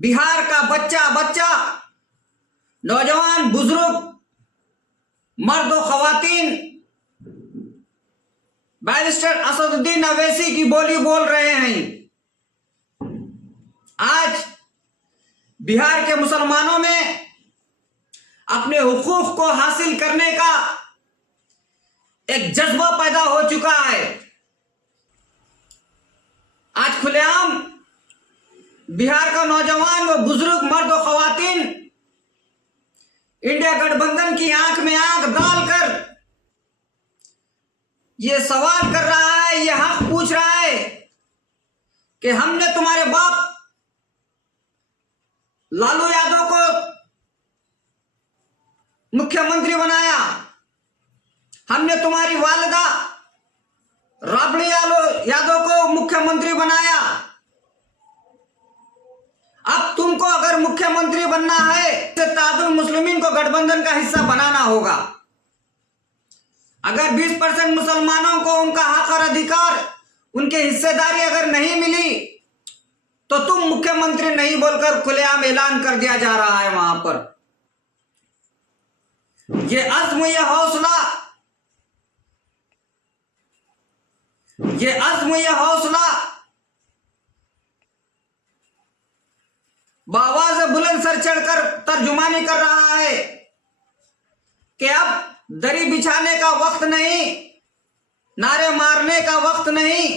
बिहार का बच्चा बच्चा, नौजवान, बुजुर्ग, मर्द और खवातीन बैरिस्टर असदुद्दीन अवैसी की बोली बोल रहे हैं। आज बिहार के मुसलमानों में अपने हुकूक को हासिल करने का एक जज्बा पैदा हो चुका है। आज खुलेआम बिहार का नौजवान व बुजुर्ग, मर्द और खवातीन इंडिया गठबंधन की आंख में आंख डालकर ये सवाल कर रहा है, ये हक पूछ रहा है कि हमने तुम्हारे बाप लालू यादव को मुख्यमंत्री बनाया, हमने तुम्हारी वालिदा राबड़ी यादव को मुख्यमंत्री बनाया। अब तुमको अगर मुख्यमंत्री बनना है तो इत्तेहादुल मुस्लिमीन को गठबंधन का हिस्सा बनाना होगा। अगर 20% मुसलमानों को उनका हक और अधिकार, उनकी हिस्सेदारी अगर नहीं मिली तो तुम मुख्यमंत्री नहीं बोलकर खुलेआम ऐलान कर दिया जा रहा है। वहां पर ये अज़्म, ये हौसला बावाज़ बुलंद सर चढ़कर तर्जुमानी कर रहा है कि अब दरी बिछाने का वक्त नहीं, नारे मारने का वक्त नहीं,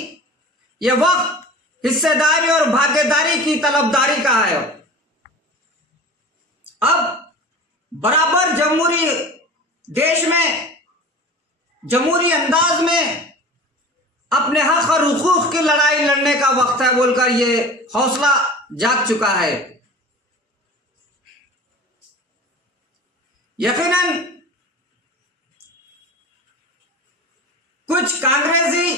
ये वक्त हिस्सेदारी और भागीदारी की तलबदारी का है। अब बराबर जमहूरी देश में, जमहूरी अंदाज में अपने हक और हुकूक की लड़ाई लड़ने का वक्त है बोलकर ये हौसला जाग चुका है। यकीनन कुछ कांग्रेसी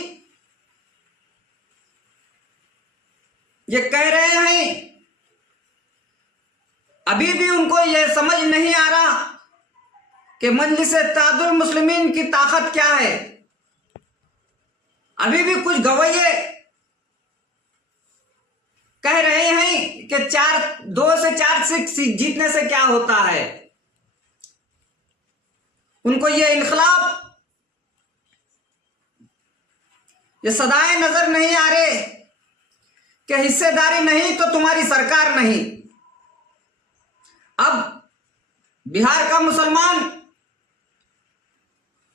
ये कह रहे हैं, अभी भी उनको ये समझ नहीं आ रहा कि मजलिस इत्तेहादुल मुस्लिमीन की ताकत क्या है। अभी भी कुछ गवैये कह रहे हैं कि 2 से 4 सीट जीतने से क्या होता है। उनको ये इनकलाब, ये सदाएं नजर नहीं आ रहे कि हिस्सेदारी नहीं तो तुम्हारी सरकार नहीं। अब बिहार का मुसलमान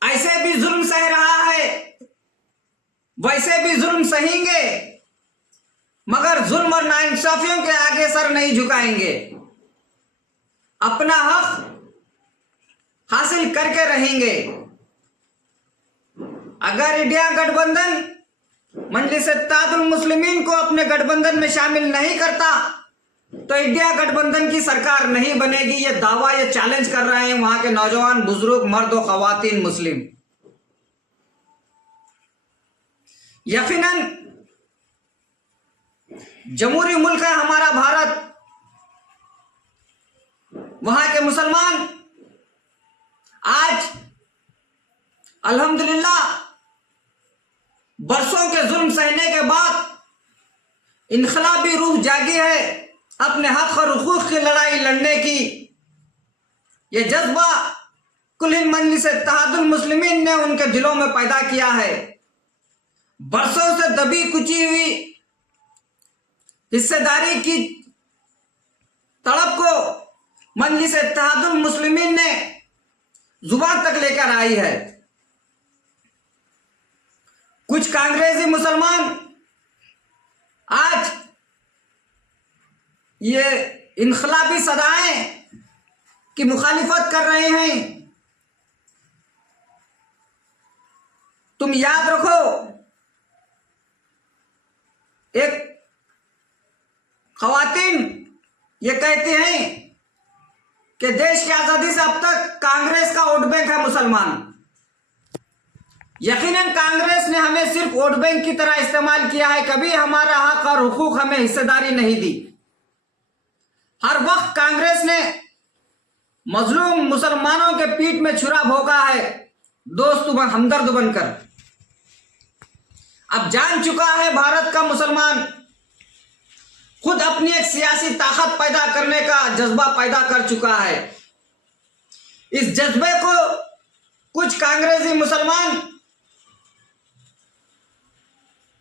ऐसे भी जुल्म सह रहा है, वैसे भी जुल्म सहेंगे, मगर जुल्म और नाइंसाफियों के आगे सर नहीं झुकाएंगे। अपना हक हासिल करके रहेंगे। अगर इंडिया गठबंधन मजलिस इत्तेहादुल मुस्लिमीन को अपने गठबंधन में शामिल नहीं करता तो इंडिया गठबंधन की सरकार नहीं बनेगी। ये दावा, ये चैलेंज कर रहे हैं वहां के नौजवान, बुजुर्ग, मर्द और खवातीन मुस्लिम। यकीनन जमहूरी मुल्क है हमारा भारत, वहां के मुसलमान आज अल्हम्दुलिल्लाह बरसों के जुल्म सहने के बाद इनकलाबी रूह जागी है अपने हक और हुकूक की लड़ाई लड़ने की। यह जज्बा कुल हिंद मजलिस इत्तेहादुल मुस्लिमीन ने उनके दिलों में पैदा किया है। बरसों से दबी कुची हुई हिस्सेदारी की तड़प को मजलिस इत्तेहादुल मुस्लिमीन ने जुबान तक लेकर आई है। कुछ कांग्रेसी मुसलमान आज ये इनकलाबी सदाएं की मुखालिफत कर रहे हैं। तुम याद रखो, एक खवातीन ये कहती हैं कि देश की आजादी से अब तक कांग्रेस का वोट बैंक है मुसलमान। यकीनन कांग्रेस ने हमें सिर्फ वोट बैंक की तरह इस्तेमाल किया है, कभी हमारा हक और हुकूक हमें हिस्सेदारी नहीं दी। हर वक्त कांग्रेस ने मजलूम मुसलमानों के पीठ में छुरा भोंका है, दोस्त हमदर्द बनकर। अब जान चुका है भारत का मुसलमान खुद अपनी एक सियासी ताकत पैदा करने का जज्बा पैदा कर चुका है। इस जज्बे को कुछ कांग्रेसी मुसलमान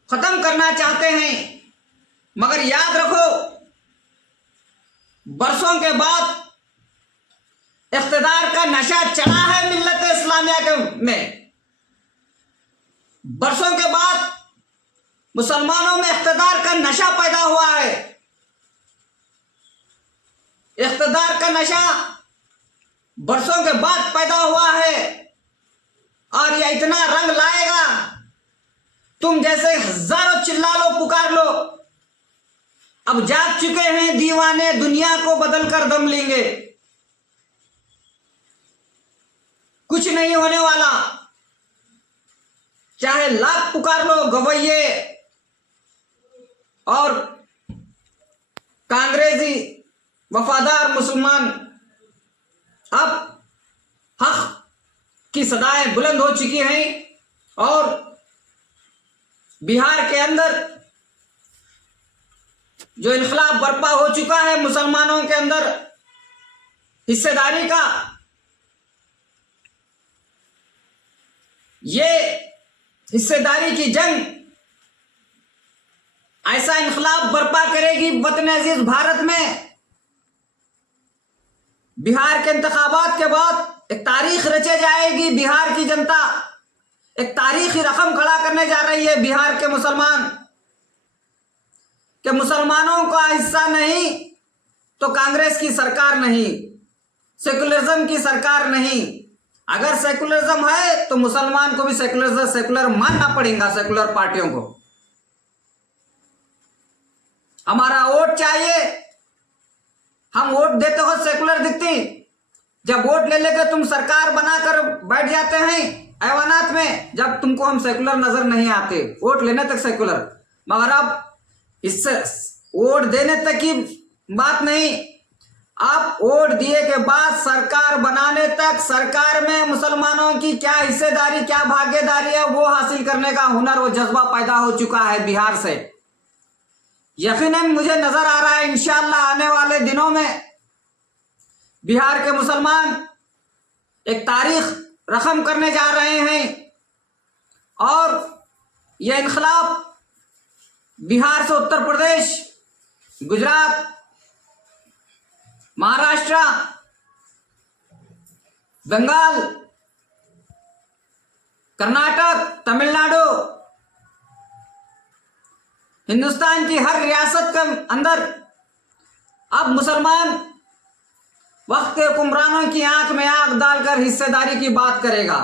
खत्म करना चाहते हैं, मगर याद रखो, बरसों के बाद इख्तिदार का नशा चढ़ा है मिल्लत इस्लामिया के में। बरसों के बाद मुसलमानों में इख्तिदार का नशा पैदा हुआ है। इख्तिदार का नशा बरसों के बाद पैदा हुआ है और यह इतना रंग लाएगा, तुम जैसे हजारों चिल्ला लो, पुकार लो। अब जाग चुके हैं दीवाने, दुनिया को बदल कर दम लेंगे। कुछ नहीं होने वाला, चाहे लाख पुकार लो गवैये और कांग्रेसी वफादार मुसलमान। अब हक की सदाएं बुलंद हो चुकी हैं और बिहार के अंदर जो इनकलाब बर्पा हो चुका है मुसलमानों के अंदर हिस्सेदारी का, ये हिस्सेदारी की जंग ऐसा इनकलाब बर्पा करेगी वतन अजीज भारत में। बिहार के इंतखाबात के बाद एक तारीख रचे जाएगी। बिहार की जनता एक तारीखी रकम खड़ा करने जा रही है। बिहार के मुसलमान के मुसलमानों का हिस्सा नहीं तो कांग्रेस की सरकार नहीं, सेकुलरिज्म की सरकार नहीं। अगर सेकुलरिज्म है तो मुसलमान को भी सेकुलर मानना पड़ेगा, सेकुलर पार्टियों को। हमारा वोट चाहिए, हम वोट देते हो सेकुलर दिखती। जब वोट ले लेकर तुम सरकार बनाकर बैठ जाते हैं ऐवानात में, जब तुमको हम सेकुलर नजर नहीं आते, वोट लेने तक सेकुलर। मगर अब इससे वोट देने तक की बात नहीं, आप वोट दिए के बाद सरकार बनाने तक सरकार में मुसलमानों की क्या हिस्सेदारी, क्या भागीदारी है, वो हासिल करने का हुनर, वो जज्बा पैदा हो चुका है बिहार से। यकीनन मुझे नजर आ रहा है इंशाअल्लाह आने वाले दिनों में बिहार के मुसलमान एक तारीख रकम करने जा रहे हैं और यह इनकलाब बिहार से उत्तर प्रदेश, गुजरात, महाराष्ट्र, बंगाल, कर्नाटक, तमिलनाडु, हिंदुस्तान की हर रियासत के अंदर अब मुसलमान वक्त के हुक्मरानों की आंख में आंख डालकर हिस्सेदारी की बात करेगा।